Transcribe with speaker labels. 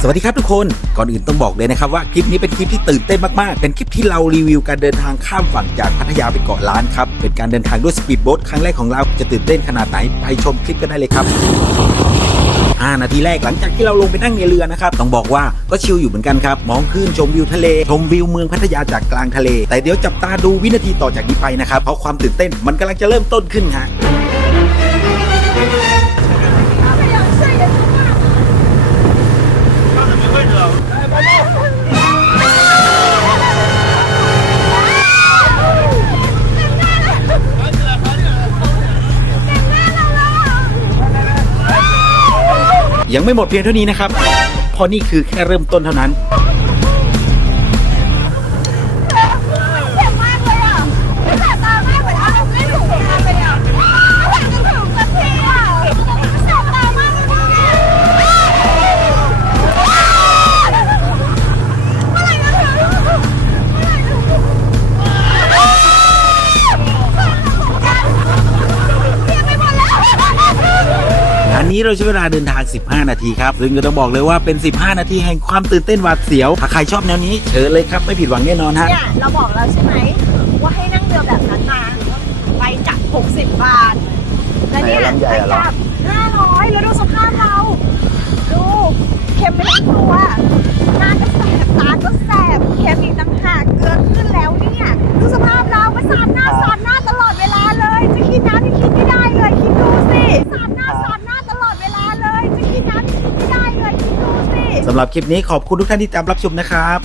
Speaker 1: สวัสดีครับทุกคน ก่อนอื่นต้องบอกเลยนะครับว่าคลิปนี้เป็นคลิปที่ตื่นเต้นมากๆ เป็นคลิปที่เรารีวิวการเดินทางข้ามฝั่งจากพัทยาไปเกาะล้านครับ เป็นการเดินทางด้วยสปีดโบ๊ทครั้งแรกของเราจะตื่นเต้นขนาดไหนไปชมคลิปกันได้เลยครับ5นาทีแรกหลังจากที่เราลงไปนั่งในเรือนะครับต้องบอกว่าก็ชิลอยู่เหมือนกันครับ มองขึ้นชมวิวทะเล ชมวิวเมืองพัทยาจากกลางทะเล แต่เดี๋ยวจับตาดูวินาทีต่อจากนี้ไปนะครับเพราะความตื่นเต้นมันกำลังจะเริ่มต้นขึ้นฮะ ยังไม่หมดเพียงเท่านี้นะครับเพราะนี่คือแค่เริ่มต้นเท่านั้น
Speaker 2: น
Speaker 1: นี้เราใช้เวลาเดินทาง 15 นาทีครับซึ่งก็ต้องบอกเลยว่าเป็น 15 นาทีแห่งความตื่นเต้นหวาดเสียวถ้าใครชอบแนวนี้เชิญเลยครับไม่ผิดหวังแน่นอนฮะ
Speaker 2: เนี่ยเราบอกแล้วใช่ไหมว่าให้นั่งเรือแบบนั้นมาไปจับ60 บาทและเนี่ย
Speaker 3: ไหนลำใหญ่
Speaker 2: ไป
Speaker 3: อะเหรอ
Speaker 2: จับ500แล้วดู
Speaker 1: สำหรับคลิปนี้ขอบคุณทุกท่านที่ตามรับชมนะครับ